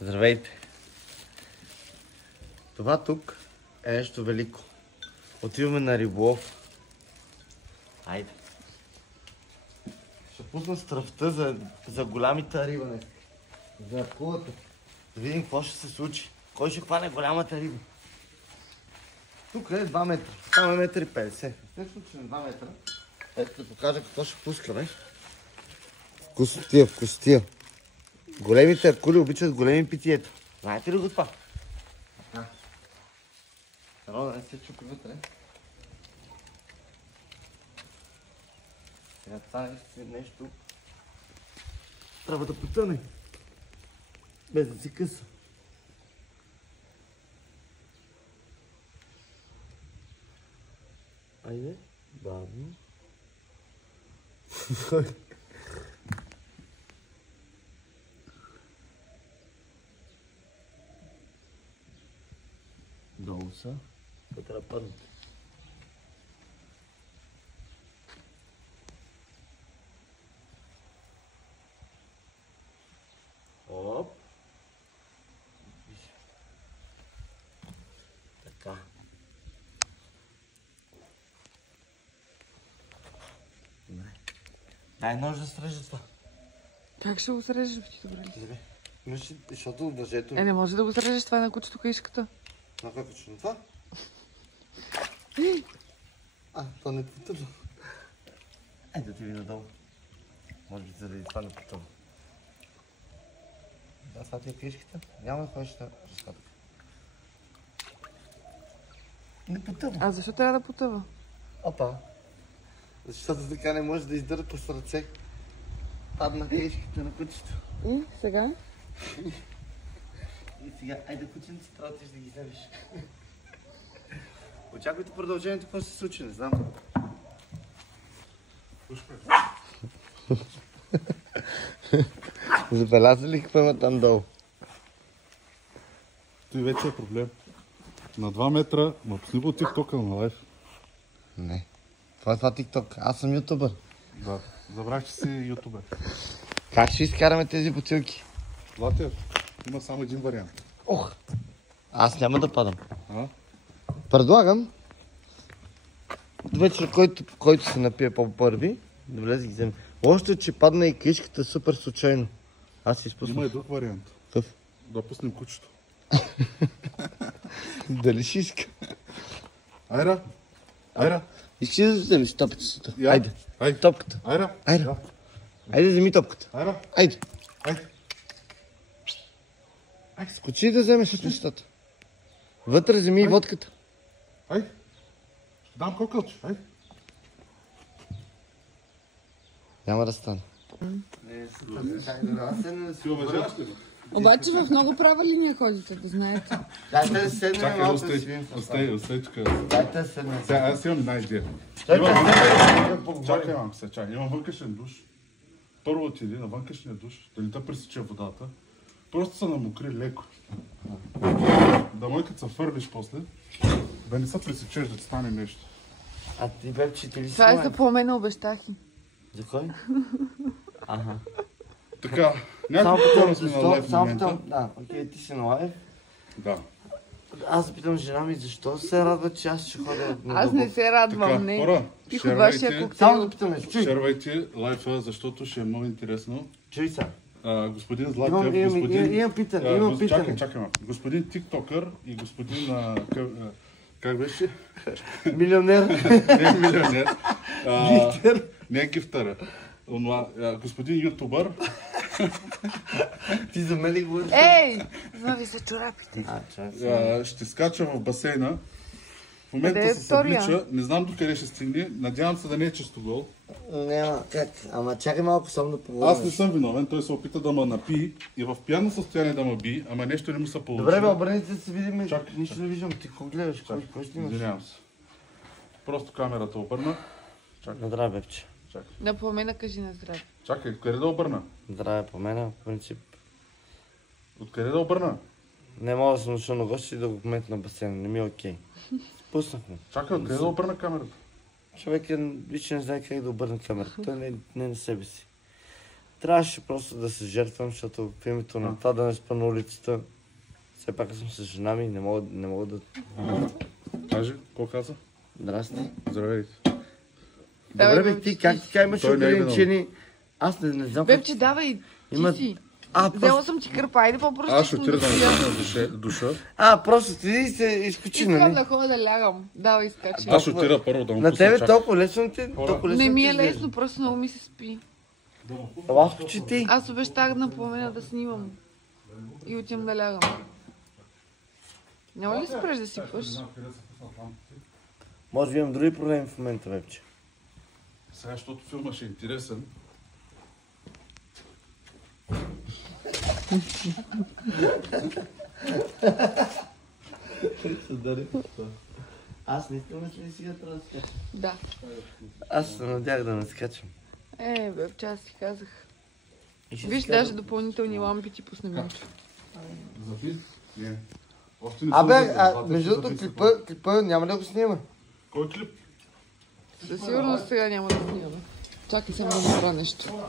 Здравейте! Това тук е нещо велико. Отиваме на риболов. Айде! Ще пусна стръвта за голямата риба днес. За акулата. Да видим какво ще се случи. Кой ще хване голямата риба? Тук е 2 метра. Там е 1,50 м. В случай на 2 метра. Ето да покажа какво ще пускаме. Вкусотия. Големите акули обичат големи питиета. Знаете ли го това? Така. Дано да не се чупи вътре. Сега това нещо трябва да потъне. Без да си къса. Айде, бавно. Долу са. Това трябва да паднат. Оп. Така. Дай нож да срежа това. Как ще го срежеш, ти добре ли? Имаш ли, защото въжето... Не може да го срежеш, това е на кучето каишката. На какво куче? На това? То не потъва. Ето ти ви надолу. Може би заради това не потъва. Да, това ти е каишката. Няма да ходиш на разходък. Не потъва. А защо трябва да потъва? Опа. Защото така не може да издърпа с ръце. Падна каишката на кучето. И сега? И сега, айде кученци, трябва да ги вземеш. Очаквайте продължението, какво ще се случи, не знам. Забеляза ли какво има там долу? Той вече е проблем. На 2 метра, ма пусни по тиктока на лайф. Не. Това е това тикток. Аз съм ютубър. Да. Забрах, че си ютубер. Как ще изкараме тези бутилки? Златия, има само един вариант. Ох! Аз няма да падам. А? Предлагам вечер, който се напие по-първи, да влезе и ги вземе. Още, че падна и каишката супер случайно. Аз си изпуснах. Има и друг вариант. Какъв? Да пуснем кучето. Дали ще иска? Айра! Айра! Искаш да вземеш топката? Я. Айде. Айде. Топката. Айра! Айде. Да. Айде, вземи топката. Айра! Айде. Айде! Скочи да вземеш от нещата. Вътре вземи и водката. Айде! Ще дам кокълче. Айде! Няма да стане. Ти уважаваш ли го? Обаче в много права линия ходите, да знаете. Дайте да седнем Чакай, малко да свием. остай тук. Дайте да седнем. Сега, аз имам една идея. Чакай, мам се, чакай. Имам вънкашен душ. Първо отиди на вънкашния душ, да не те пресече водата. Просто се намокри леко. Да мой като се фърлиш после, да не се пресечеш, да ти стане нещо. А ти бебче, ти ли си? Това е за пламена обещахи. За кой? Ага. Така, няколко хора сме на лайв в момента. Да, окей, ти си на лайв. Да. Аз запитам жена ми, защо се радва, че аз ще ходя на Аз не се радвам, Така, не. хора, Тихо вашия Само коктейл. да питаме, чуй. шервайте лайфа, защото ще е много интересно. Чуй са. Господин Златев, Имам питане. Чакай, господин тиктокър и господин... как беше? Милионер. Не милионер. Не гифтъра. Господин ютубър. Ти за мен ли говориш? Ей! Нови са чорапите. Чак. Ще скача в басейна. В момента Къде е се втория? съблича. Не знам до къде ще стигне. Надявам се да не е чисто гол. Няма как. Ама чакай малко само да поговорим. Аз не съм виновен. Той се опита да ме напи и в пияно състояние да ме би, ама нещо не му се получи. Добре, бе, обърнете се, видим. Чакай, Нищо не виждам. Ти какво гледаш? Какво ще имаш? Извинявам се. Просто камерата обърна. На здраве, бебче. На пламена кажи на здраве. Чакай, откъде да обърна? Здраве по мен, в принцип. Откъде да обърна? Не мога да се науча на гости и да го метна на басейна. Не ми е окей. Спуснах му. Чакай, откъде да обърна камерата? Човек виж, не знае как да обърне камерата. Той не е на себе си. трябваше просто да се жертвам, защото в името на това да не спа на улицата. Все пак съм с жена ми, не мога да... Кажи, какво каза? Здрасти. Здравейте. Добре, бе, ти как така имаш Той не е ограничени? Аз не знам как... Бебче, давай, Има- ти си. А, Взела съм ти кърпа, айде по-просто. Аз ще отида да ме душа. просто ти се изключи, Искам нали? да ходя да лягам. Давай, скачай. Аз ще отида първо да му На пусна тебе чак. толкова лесно ти... Толкова лесно Не ми ти е изглежда. лесно, просто много ми се спи. Ласков, че ти. Аз обещах на Пламена да снимам. И отивам да лягам. Няма ли спреш да сипваш? Може би имам други проблеми в момента, вепче. Сега, защото филма ще е интересен. Аз не искам да си сега трябва да скачам. Да. Аз се надях да не скачам. Бебче, аз си казах. И ще Виж, скачам. даже допълнителни лампи ти пусна. Запис? Не. Още не Абе, съм запис, между другото, запис. клипа няма да го снима. Кой клип? Със сигурност сега няма да снимаме. Чакай само да направя нещо.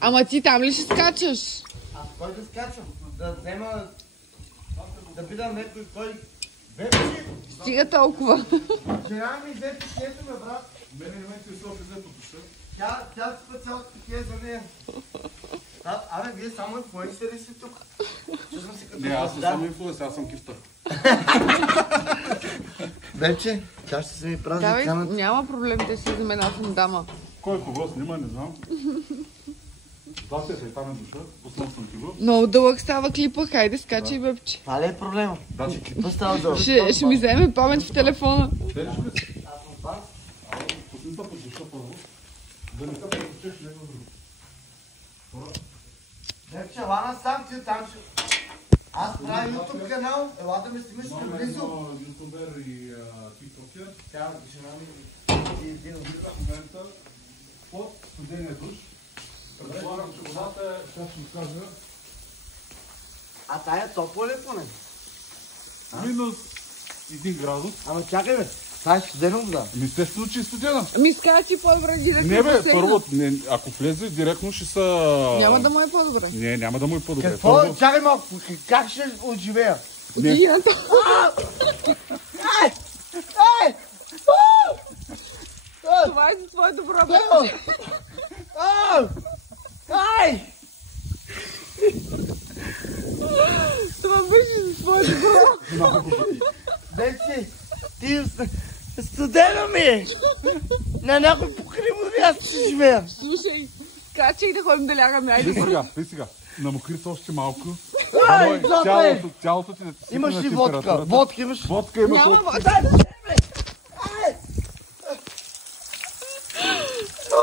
Ама ти там ли ще скачаш? Аз кой да скачам? Да взема... Да питам някой кой... Вепче! Стига толкова. Жена ми взе пикето ме, брат. Мене не ме интересува влезе по душа. Тя спа цялото пике за нея. Абе, вие само инфлуенсъри ли сте тук? Чувствам се като... Не, аз не съм инфлуенс, аз съм кифтър. Вепче, тя ще се ми прази Давай, камък. няма проблем, те си за мен, аз съм дама. Кой кого снима, не знам. Да, те там е душа, пуснал съм ти го. Много дълъг става клипа, хайде скачай, бебче. Това ли е проблема? Да, Че клипа става дълъг. Ще ми вземе памет в телефона. те ли ще ли? Аз съм фан. Пусни се по душа първо. Да не се пресечеш него друго. Вепче, лана сам ти там ще... Аз правя YouTube канал, ела да ме снимаш наблизо. Ютубер и тиктокер. Тя, жена ми... В момента под студения душ. Предполагам, че водата е, сега ще ви кажа, А тая топла ли е поне? минус 1 градус. Ама чакай бе, това е студена вода. Естествено, че е студена. Ми скачи по-добре директно. Не в бе, басейна. първо, ако влезе директно ще са... Няма да му е по-добре. Не, няма да му е по-добре. Какво? Първо, Чакай малко, как ще отживея? Не. Отиди на Това е за твое добро, бебче. Ай! Това беше за твое добро. Вече, ти студена ми е! На някой покри води аз ще живея. Слушай, скачай да ходим да лягаме. Айде. Виж сега. Намокри се още малко. Ай, Ама злате! Цялото ти да ти Имаш свикне ли на водка? температурата. Водка имаш? Водка имаш. Няма от- вода.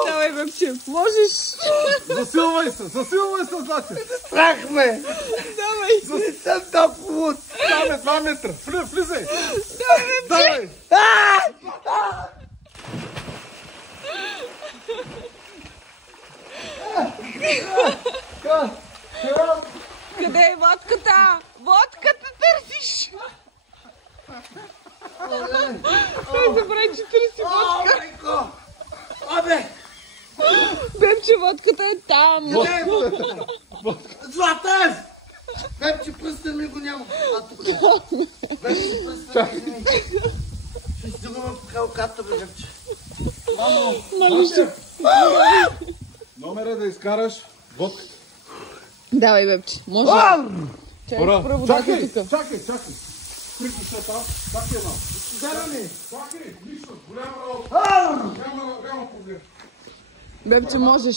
Давай, бебче, можеш. Засилвай се, Злати. Страх ме! Давай. Не съм толкова луд! 2 метра. Влизай. Давай. Къде е водката? Водката търсиш. Той забрави, че търси водка. Майко! Абе! Бебче, водката е там. Къде е водката? Златан! Вепче, пръстен ми го няма. А тук е. Вепче, пръстен ми. Ще стигаме по халката, бе, вепче. Номер е да изкараш водката. Давай, бебче, може. Чакай, спра водата тук. Чакай. Прикли се там. Чакай едно. Студена ми! Чакай, нищо. Голяма работа. Няма проблем. Бебче, можеш.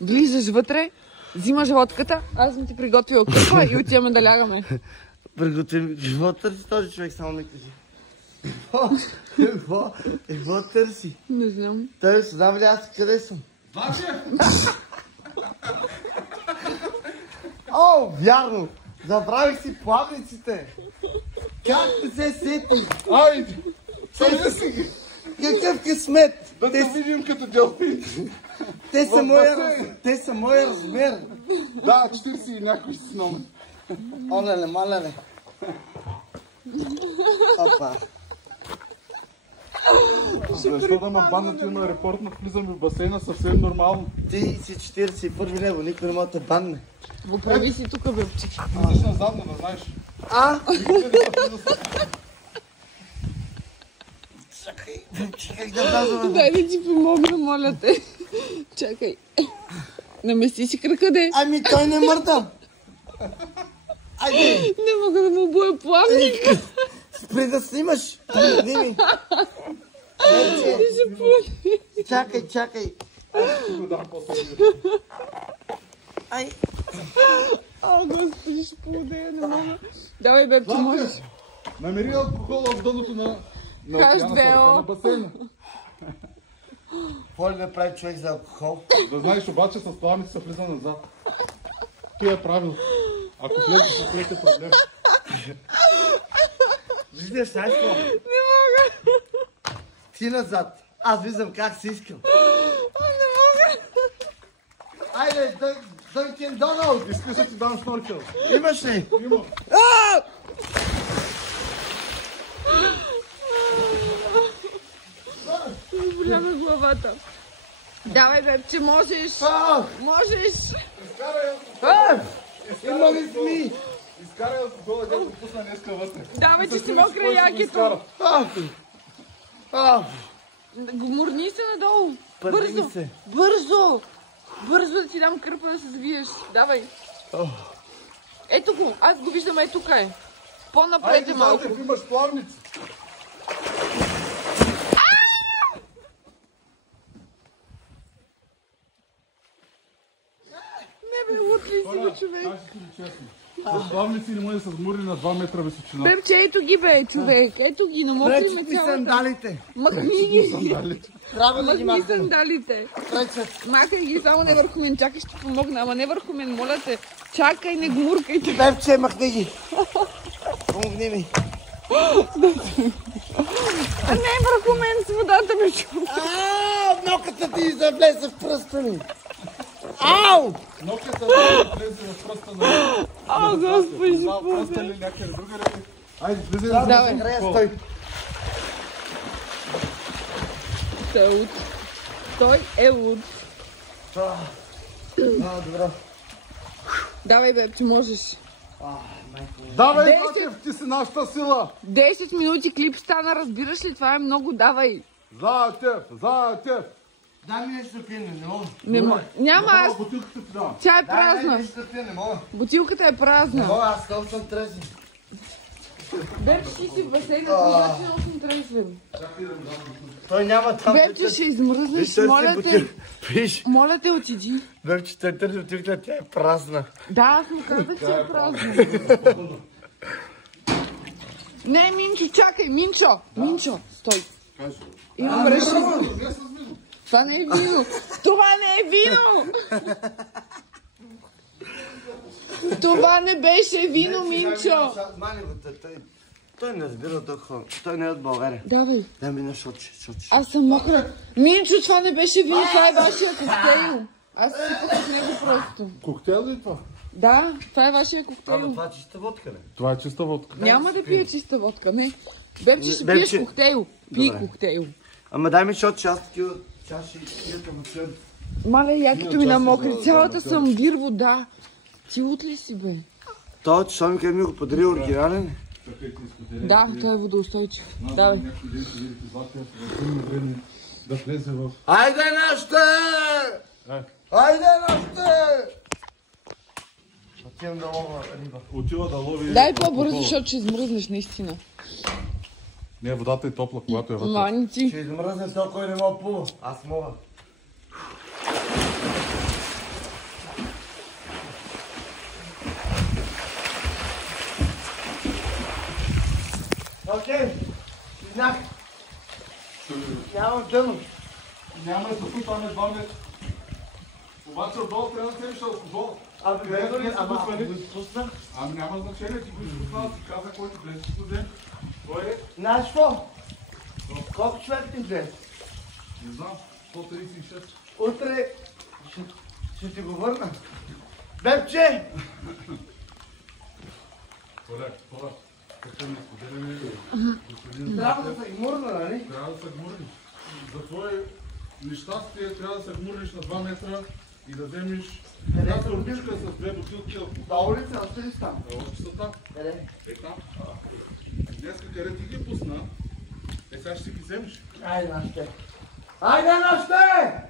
Влизаш вътре, взимаш водката, аз съм ти приготвила къпа и отиваме да лягаме. Приготвим. Какво търси този човек, само не кажи. Какво търси? Не знам. Той се знам ли аз къде съм? О, вярно! Забравих си плавниците! Как не се сети? Айде. Какъв късмет! Да те видим като делфин. Те са моя размер! Да, 40 и някой си номер. Олеле, малеле. Опа. Защо да ме баннат, има репорт на влизам в басейна съвсем нормално. Ти си 41 лево, никой не може да банне. Го прави си тук, бебче. Влизаш назад, не знаеш. Чакай да вляза. Дай да ти помогна, моля те. Чакай. Намести си крака, де. Ами той не мърда. Айде, Не мога да му боя плавник. спри да снимаш. Дими. Ще пълни. Чакай. Ай. О, господи, ще полудея, не мога. Давай, бебче, можеш. Намери алкохол в дъното на H2O. на басейна. Какво ли да прави човек за алкохол? Да знаеш, обаче с плавници се влиза назад. Това е правило. Ако влезеш, ще влезе проблем. Виждаш, знаеш какво? Не мога. Ти назад. Аз виждам как си искал. Не мога. Айде, Дънкен Доналд. Искаш да ти дам шноркел. Имаш ли? Има. Боля ме главата. Давай, бебче, можеш. Можеш. Има ли сми? Изкарай алкохола, дето пусна днеска вътре. Давай, че си мокра якето. Мурни се надолу. Първи Бързо. се. Бързо. Бързо да ти дам кърпа да се завиеш. Давай. Ето го. Аз го виждам, ето тук е. По-напред е малко. Айде, имаш плавници. Не бе, лут ли си, бе, човек? Кажи ти ли честно? С плавници не може да се сгмурни на 2 метра височина. Бебче, ето ги, бе, човек. Ето ги, намокри ме Пречат ми цялата. сандалите. Махни ги. Трябва да ги Махни махнем. сандалите. Пречат. Махай ги, само не върху мен. Чакай, ще помогна. Ама не върху мен, моля те. Чакай, не гмуркайте. Пепче, махни ги. Помогни ми. А не върху мен с водата, бе, човек. Ноката ти завлезе в пръста ми. Ау! Ноката влезе в пръста на... О, господи, ще Пръста ли някъде друга ли? Айде, влезе Да, Давай. да, стой. Той е луд. Той е луд. Добро. Давай, бебче, можеш. Давай, 10. Матев, ти си нашата сила! 10 минути клип стана, разбираш ли? Това е много, давай. За теб! Дай ми нещо да пия, не мога. Няма аз. Бутилката ти дам. Тя е Дай ми празна. нещо да пия, не мога. Бутилката е Не празна. мога, аз много съм трезен. Бебче, ти си в басейна, когато много съм трезвен. Той няма там. Бебче, ще измръзнеш, моля те. Пиш. Моля те, отиди. Бебче, той търси бутилката, тя е празна. Да, аз му казах, че е празна. Не, Минчо, чакай, Минчо, стой. Имам решение. Това не е вино. Това не е вино. Това не беше вино, Минчо. Мани го, той не разбира толкова. Той не е от България. Давай. Дай ми на шотче. Аз съм мокра. Минчо, това не беше вино, това е вашия коктейл. Аз сипах от него просто. Коктейл ли това? Да, това е вашия Ама коктейл. това е чиста водка, не? Това е чиста водка. Няма да пия чиста водка, не. Бебче, ще Бебче. пиеш коктейл. Пий Добре. коктейл. Ама дай ми шотче, аз такива чаши пията му член. Маля, якито ми намокри. Цялата съм бир вода. Ти лут ли си, бе? Той, що ми къде ми го подари оригинален? Да, той е водоустойчив. Давай. Някой ден ще видите златия, да влезе в... Айде нашите! Айде нашите! Отивам да лова риба. Отива да лови... Дай по-бързо, защото ще измръзнеш наистина. Не, водата е топла, когато е вътре. Маници. Ще измръзне то, кой не мога плува. Аз мога. Окей, знак. Нямам дъно. Няма да се там е 2 метра. Обаче отдолу трябва да вземеш алкохол. Ама го изпусна. Ами няма значение, ти го изпуснал, ти каза, който влезе, ще го вземе. Кой е? Знаеш какво? Колко човек ти влезе? Не знам, 136. Утре ще ти го върна. Бебче! Олег, това. Като не споделяме, господин Трябва да се гмурна, нали? трябва да се гмурниш. За твое нещастие трябва да се гмурниш на 2 метра и да вземеш една турбичка с 2 бутилки алкохол. На улица, още ли там? Още са там. Къде? Е там. Днеска къде ти ги пусна, сега ще си ги вземеш. Айде на ще. Айде на ще!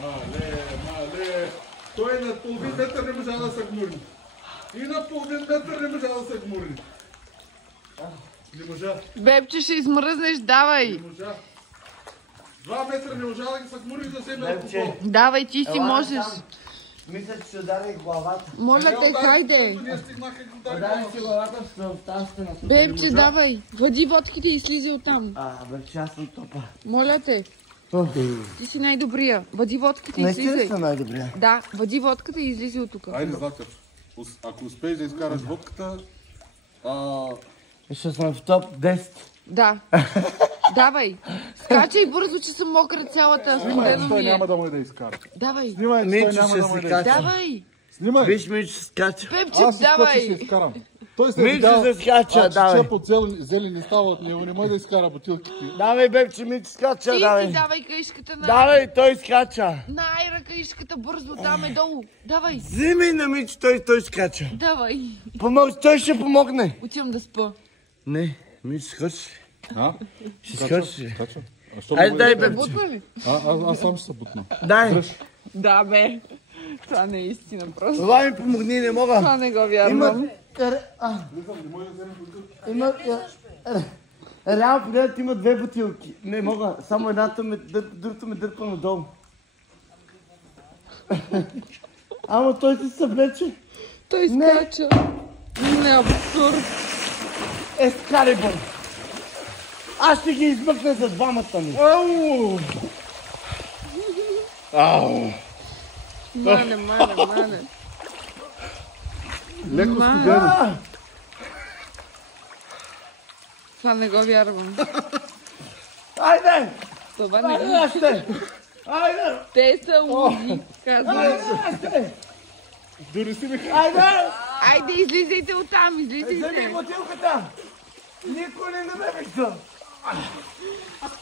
Мале. Той на половин метър не можа да се гмурни. И на половин метър не можа да се гмурни. Не можа. Бебче, ще измръзнеш, давай. Не можа. 2 метра не можа да ги се гмурни да вземе Бебче. алкохол. Давай, ти си можеш. Мисля, че ще удари главата. Моля те, хайде. Ние стигнаха и го удари Удари главата. си главата в тази стена. Бебче, давай. Води водките и слизи оттам. Бебче, аз съм топа. Моля те, ти си най-добрия. Води водките и Наистина слизай. съм най-добрия. Да, води водката и излизи от тук. Айде, Златев. Ако успееш да изкараш водката, Ще съм в топ 10. Да. Давай. Скачай бързо, че съм мокра цялата. Студено той ми е. няма да му да изкара. Давай. Снимай, той Мичо няма ще да му се да кача. изкара. Давай. Снимай. Виж, Мичо се скача. Пепче, Аз изкоча ще давай. изкарам. Той се Мичо видял, се скача, давай. чеп от зелени става от него, не може да изкара бутилките. Давай, Бебче, Мичо скача, Ти си давай. давай каишката на... Давай, той скача. На Айра каишката бързо, там е долу. Давай. Взимай на Мичо, той скача. Давай. Той ще помогне. Отивам да спа. Не, Мичо скача. А? Ще скача. Кача. А що Айде, ме дай, да Бебче. Бутна ли? Аз сам ще се бутна. Дай. Да, бе. Това не е истина просто. Това ми помогни, не мога. Това не го вярвам. Реално погледнат има 2 бутилки. Не мога, само едната другата ме дърпа надолу. Ама той се съвлече. Той скача. Не, абсурд. Ескалибър. Аз ще ги измъкна за двамата ми. Мане. Леко Мане. студено. Това не го вярвам. Айде! Това не Айде, го... нашите! Айде! Те са луди, казвам. Айде, нашите! Дори си ми Айде! Айде, излизайте оттам, Вземи излизайте. бутилката! Никой не ме вижда!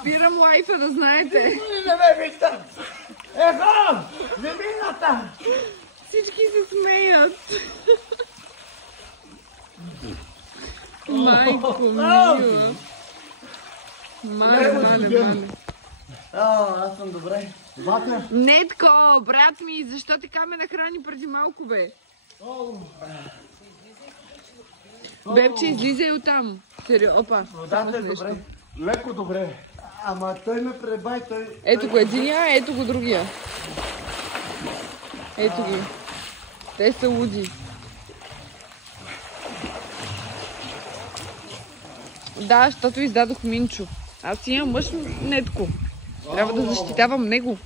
Спирам лайфа, да знаете. Никой не ме вижда! Ехо! Земината! Всички се смеят. Майко мила. Мале. Аз съм добре. Нетко, брат ми, защо така ме нахрани преди малко, бе? Бебче, излизай оттам. Опа. Водата е добре. леко добре. Ама той ме пребай, той... Ето го единия, ето го другия. Ето ги. Те са луди. Да, защото издадох Минчо. Аз имам мъж, Нетко. Трябва да защитавам него.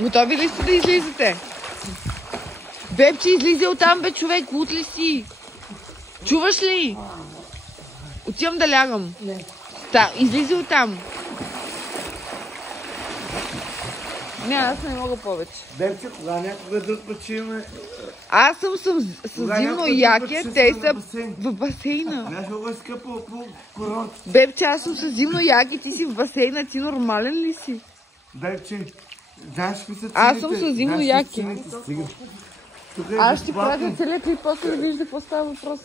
Готови ли сте да излизате? Бебче, излизай оттам, бе, човек. Лут ли си? Чуваш ли? Отивам да лягам. Не. Излизай оттам. Не, аз не мога повече. Бебче, кога някога друг път ще имаме... Аз съм с зимно яке, те са басейн? в басейна. Аз много е скъпо по курорт. Бебче, аз съм с зимно яке, ти си в басейна, ти нормален ли си? Бебче, знаеш какви са цените? Аз съм с зимно Знаеш какви яке. са цените? Стига. Тук е Аз ще безплатно. правя целият клип, после да вижда какво става въпрос.